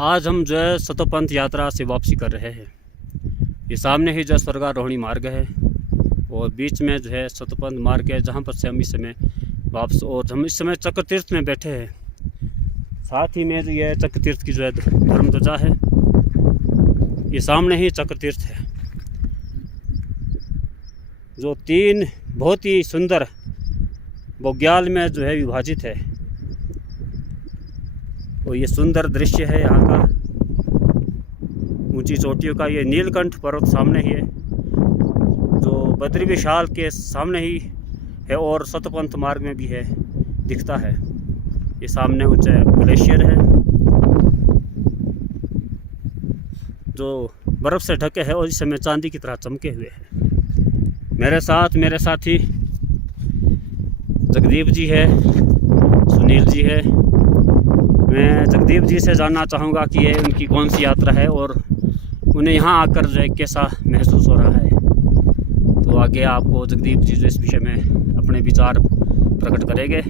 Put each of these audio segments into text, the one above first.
आज हम जो है सतोपंथ यात्रा से वापसी कर रहे हैं। ये सामने ही जो स्वर्गारोहणी मार्ग है और बीच में जो है सतोपंथ मार्ग है, जहाँ पर से हम इस समय वापस और हम इस समय चक्र तीर्थ में बैठे हैं। साथ ही में ये चक्र तीर्थ की जो है धर्म ध्वजा है, ये सामने ही चक्र तीर्थ है जो 3 बहुत ही सुंदर बुग्याल में जो है विभाजित है। और ये सुंदर दृश्य है यहाँ का, ऊंची चोटियों का। ये नीलकंठ पर्वत सामने ही है जो बद्री विशाल के सामने ही है और सतपंथ मार्ग में भी है, दिखता है। ये सामने ऊंचा ग्लेशियर है जो बर्फ़ से ढके है और इस समय चांदी की तरह चमके हुए हैं। मेरे साथ मेरे साथी जगदीप जी है, सुनील जी है। मैं जगदीप जी से जानना चाहूँगा कि ये उनकी कौन सी यात्रा है और उन्हें यहाँ आकर जो है कैसा महसूस हो रहा है। तो आगे आपको जगदीप जी जो इस विषय में अपने विचार प्रकट करेंगे,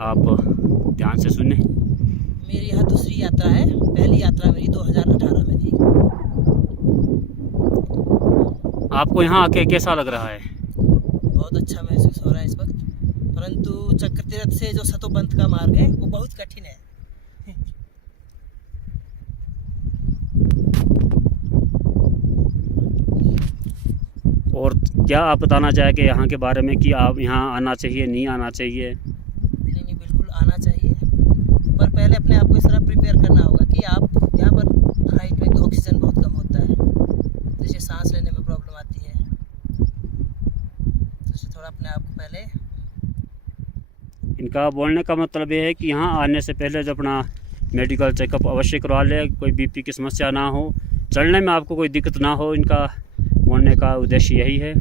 आप ध्यान से सुने। मेरी यह दूसरी यात्रा है। पहली यात्रा मेरी 2018 में थी। आपको यहाँ आके कैसा लग रहा है? बहुत अच्छा महसूस हो रहा है इस वक्त, परंतु चक्र तीर्थ से जो सतोपंथ का मार्ग है वो बहुत कठिन है। और क्या आप बताना चाहेंगे यहाँ के बारे में कि आप यहाँ आना चाहिए, नहीं आना चाहिए? नहीं, बिल्कुल आना चाहिए, पर पहले अपने आप को इस तरह प्रिपेयर करना होगा कि आप यहाँ पर हाइट में ऑक्सीजन बहुत कम होता है, जैसे सांस लेने में प्रॉब्लम आती है। तो थोड़ा अपने आप को पहले, इनका बोलने का मतलब ये है कि यहाँ आने से पहले जो अपना मेडिकल चेकअप अवश्य करवा ले, कोई बीपी की समस्या ना हो, चलने में आपको कोई दिक्कत ना हो। इनका बोलने का उद्देश्य यही है।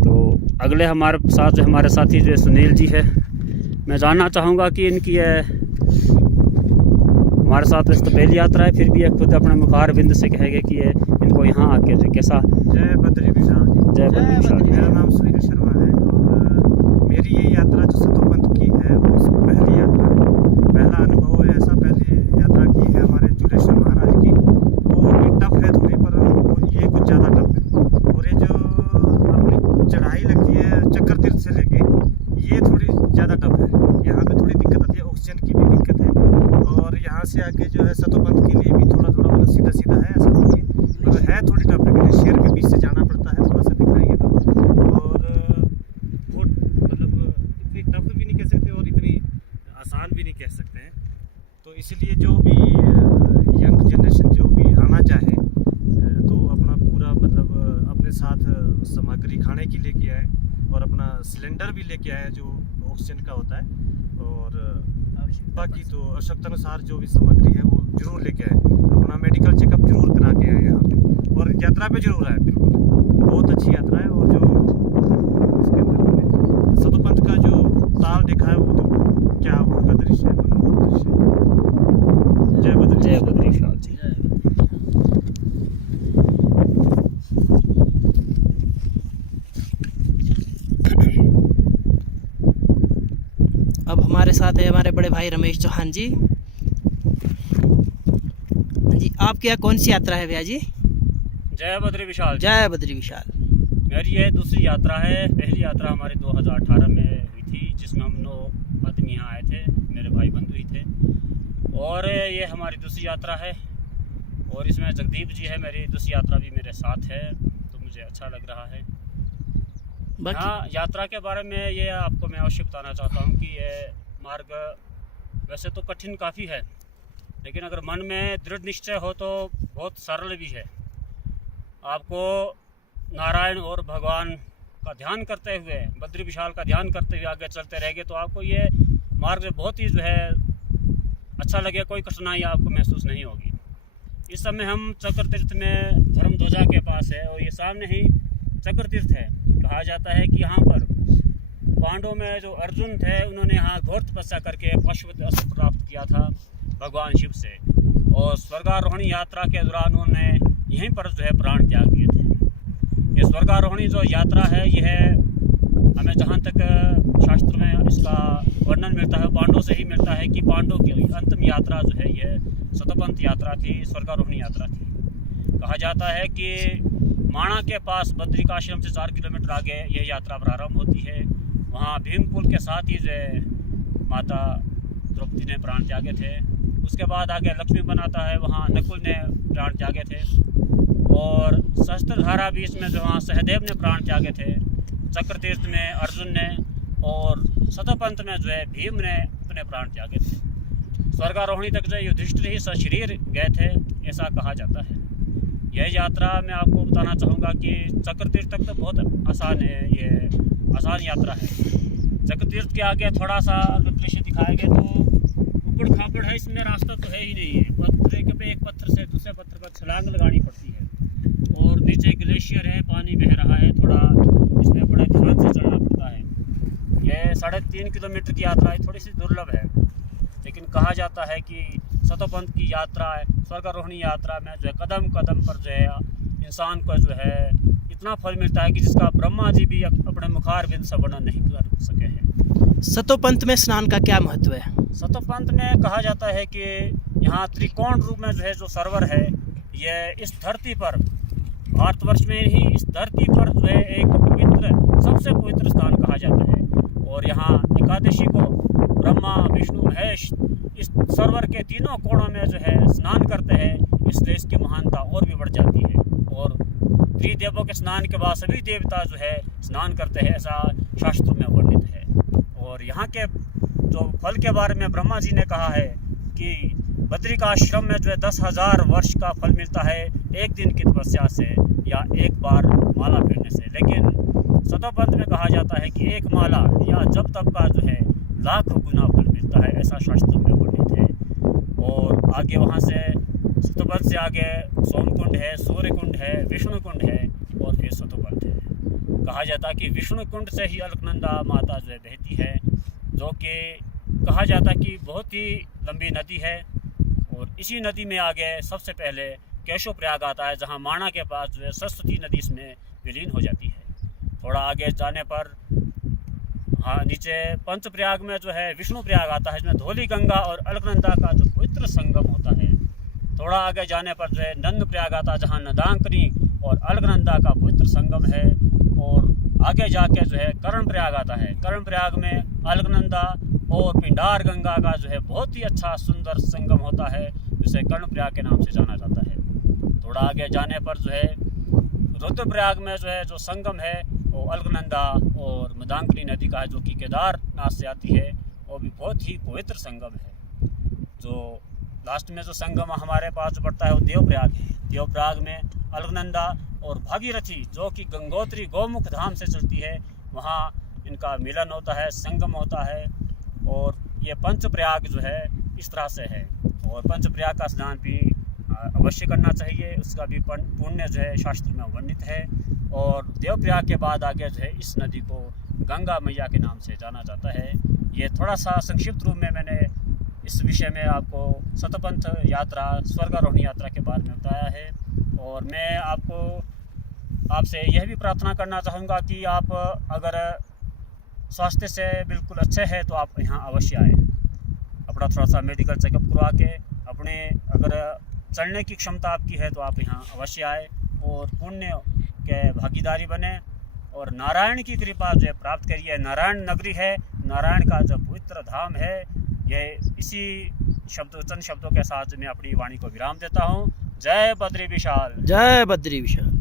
तो अगले हमारे साथ जो हमारे साथी जो सुनील जी है, मैं जानना चाहूँगा कि इनकी हमारे साथ वैसे तो पहली यात्रा है, फिर भी खुद अपने मुखार बिंद से कहेंगे कि ये इनको यहाँ आके जो कैसा। जय बद्री विशाल जी। जय बद्री विशाल। मेरा नाम सुनील शर्मा है और मेरी ये यात्रा जो सतोपंथ की है वो पहली यात्रा है। पहला अनुभव है ऐसा, पहली यात्रा की है हमारे जुलेश्वर महाराज की। वो भी टफ है थोड़ी, पर ये कुछ ज़्यादा टफ है। और ये जो अपनी चढ़ाई लगती है चक्र तीर्थ से लेके, ये थोड़ी ज़्यादा टफ है। यहाँ पे थोड़ी दिक्कत आती है, ऑक्सीजन की भी दिक्कत है। और यहाँ से आके जो है सतोपंथ के लिए भी थोड़ा मतलब सीधा सीधा है, ऐसा नहीं है, मतलब है थोड़ी टफ है। ग्लेशियर के बीच से जाना पड़ता है, थोड़ा सा दिखाएंगे तो। और वो मतलब इतनी टफ भी नहीं कह सकते और इतनी आसान भी नहीं कह सकते हैं। तो इसलिए जो भी यंग जनरेशन जो भी आना चाहे तो अपना पूरा मतलब अपने साथ सामग्री खाने की लेके आए और अपना सिलेंडर भी लेके आए जो ऑक्सीजन का होता है। और बाकी तो आवश्यकतानुसार जो भी सामग्री है वो जरूर लेके आए। अपना मेडिकल चेकअप जरूर करा के आए यहाँ पे, और यात्रा पे जरूर आए। बिल्कुल बहुत अच्छी यात्रा है। और जो इसके अंदर हमने सतोपंथ का जो ताल देखा है वो तो क्या वो का दृश्य है, मनोहर दृश्य है। जय बद्री, जय बद्री विशाल जी। अब हमारे साथ है हमारे बड़े भाई रमेश चौहान जी। जी, आपकी यहाँ कौन सी यात्रा है भैया जी? जय बद्री विशाल। जय बद्री विशाल। मेरी ये दूसरी यात्रा है। पहली यात्रा हमारी 2018 में हुई थी, जिसमें हम 9 आदमी यहाँ आए थे, मेरे भाई बंधु ही थे। और ये हमारी दूसरी यात्रा है और इसमें जगदीप जी है, मेरी दूसरी यात्रा भी मेरे साथ है, तो मुझे अच्छा लग रहा है। हाँ, यात्रा के बारे में ये आपको मैं अवश्य बताना चाहता हूँ कि ये मार्ग वैसे तो कठिन काफ़ी है, लेकिन अगर मन में दृढ़ निश्चय हो तो बहुत सरल भी है। आपको नारायण और भगवान का ध्यान करते हुए, बद्री विशाल का ध्यान करते हुए आगे चलते रहेंगे तो आपको ये मार्ग बहुत ही जो है अच्छा लगे, कोई कठिनाई आपको महसूस नहीं होगी। इस समय हम चक्र तीर्थ में धर्म ध्वजा के पास है और ये सामने ही चक्र तीर्थ है। कहा जाता है कि यहाँ पर पांडवों में जो अर्जुन थे, उन्होंने यहाँ घोर तपस्या करके पाशुपत अस्त्र प्राप्त किया था भगवान शिव से, और स्वर्गारोहणी यात्रा के दौरान उन्होंने यहीं पर जो है प्राण त्याग दिए थे। ये स्वर्गारोहणी जो यात्रा है, यह हमें जहाँ तक शास्त्र में इसका वर्णन मिलता है, पांडवों से ही मिलता है कि पांडवों की अंतिम यात्रा जो है है सतोपंथ यात्रा थी, स्वर्गारोहणी यात्रा थी। कहा जाता है कि माणा के पास बद्रिकाश्रम से 4 किलोमीटर आगे यह यात्रा प्रारंभ होती है। वहाँ भीमकुल के साथ ही जो माता द्रौपदी ने प्राण त्यागे थे। उसके बाद आगे लक्ष्मी बनाता है, वहाँ नकुल ने प्राण त्यागे थे। और सहस्त्रधारा बीच में जो वहाँ सहदेव ने प्राण त्यागे थे। चक्र तीर्थ में अर्जुन ने और सतोपंथ में जो है भीम ने अपने प्राण त्यागे थे। स्वर्गारोहणी तक जो युधिष्ठिर ही सशरीर गए थे, ऐसा कहा जाता है। यह यात्रा मैं आपको बताना चाहूँगा कि चक्र तीर्थ तक तो बहुत आसान है, ये आसान यात्रा है। चक्र तीर्थ के आगे थोड़ा सा अगर दृश्य दिखाएंगे तो ऊबड़ खाबड़ है, इसमें रास्ता तो है ही नहीं है। पत्थर पे एक पत्थर से दूसरे पत्थर पर छलांग लगानी पड़ती है और नीचे ग्लेशियर है, पानी बह रहा है, थोड़ा इसमें बड़े ध्यान से चलना पड़ता है। यह 3.5 किलोमीटर की यात्रा थोड़ी सी दुर्लभ है, लेकिन कहा जाता है कि सतोपंथ की यात्रा स्वर्गारोहणी यात्रा में जो है कदम कदम पर जो है इंसान को जो है इतना फल मिलता है कि जिसका ब्रह्मा जी भी अपने मुखारबिंद से वर्णन नहीं कर सके हैं। सतोपंथ में स्नान का क्या महत्व है? सतोपंथ में कहा जाता है कि यहाँ त्रिकोण रूप में जो है जो सरोवर है, ये इस धरती पर भारतवर्ष में ही इस धरती पर जो है एक पवित्र सबसे पवित्र स्थान कहा जाता है। और यहाँ एकादशी को ब्रह्मा विष्णु महेश इस सरोवर के तीनों कोणों में जो है स्नान करते हैं, इसलिए इसकी महानता और भी बढ़ जाती है। और त्रिदेवों के स्नान के बाद सभी देवता जो है स्नान करते हैं, ऐसा शास्त्रों में वर्णित है। और यहाँ के जो फल के बारे में ब्रह्मा जी ने कहा है कि बद्रिकाश्रम में जो है 10,000 वर्ष का फल मिलता है एक दिन की तपस्या से या एक बार माला फेरने से। लेकिन सतोपंथ में कहा जाता है कि एक माला या जब तप का जो है लाख गुना फल मिलता है, ऐसा शास्त्रों में वर्णित है। और आगे वहाँ से सतोपंथ से आगे सोमकुंड है, सूर्यकुंड है, विष्णुकुंड है और फिर सतोपंथ है। कहा जाता है कि विष्णुकुंड से ही अलकनंदा माता जो है बहती है, जो कि कहा जाता है कि बहुत ही लंबी नदी है। और इसी नदी में आगे सबसे पहले केशव प्रयाग आता है, जहाँ माणा के पास जो है सरस्वती नदी इसमें विलीन हो जाती है। थोड़ा आगे जाने पर नीचे पंच प्रयाग में जो है विष्णु प्रयाग आता है, इसमें धौली गंगा और अलकनंदा का जो पवित्र संगम होता है। थोड़ा आगे जाने पर जो है नंद प्रयाग आता है, जहाँ नदांकनी और अलकनंदा का पवित्र संगम है। और आगे जाके जो है कर्ण प्रयाग आता है। कर्ण प्रयाग में अलकनंदा और पिंडार गंगा का जो है बहुत ही अच्छा सुंदर संगम होता है, जिसे कर्ण प्रयाग के नाम से जाना जाता है। थोड़ा आगे जाने पर जो है रुद्रप्रयाग में जो है जो संगम है वो अलकनंदा और मदांकनी नदी का है, जो कि केदारनाथ से आती है। वो भी बहुत ही पवित्र संगम है। जो लास्ट में जो संगम हमारे पास जो पड़ता है वो देवप्रयाग है। देवप्रयाग में अलकनंदा और भागीरथी जो कि गंगोत्री गौमुख धाम से चलती है, वहाँ इनका मिलन होता है, संगम होता है। और ये पंचप्रयाग जो है इस तरह से है। और पंचप्रयाग का स्नान भी अवश्य करना चाहिए, उसका भी पुण्य जो है शास्त्र में वर्णित है। और देवप्रयाग के बाद आगे जो है इस नदी को गंगा मैया के नाम से जाना जाता है। ये थोड़ा सा संक्षिप्त रूप में मैंने इस विषय में आपको सतोपंथ यात्रा स्वर्गारोहणी यात्रा के बारे में बताया है। और मैं आपसे यह भी प्रार्थना करना चाहूँगा कि आप अगर स्वास्थ्य से बिल्कुल अच्छे हैं तो आप यहाँ अवश्य आए, अपना थोड़ा सा मेडिकल चेकअप करवा के अपने अगर चलने की क्षमता आपकी है तो आप यहाँ अवश्य आए और पुण्य के भागीदारी बने और नारायण की कृपा जो है प्राप्त करिए। नारायण नगरी है, नारायण का जो पवित्र धाम है। यह इसी चंद शब्दों के साथ मैं अपनी वाणी को विराम देता हूँ। जय बद्री विशाल। जय बद्री विशाल।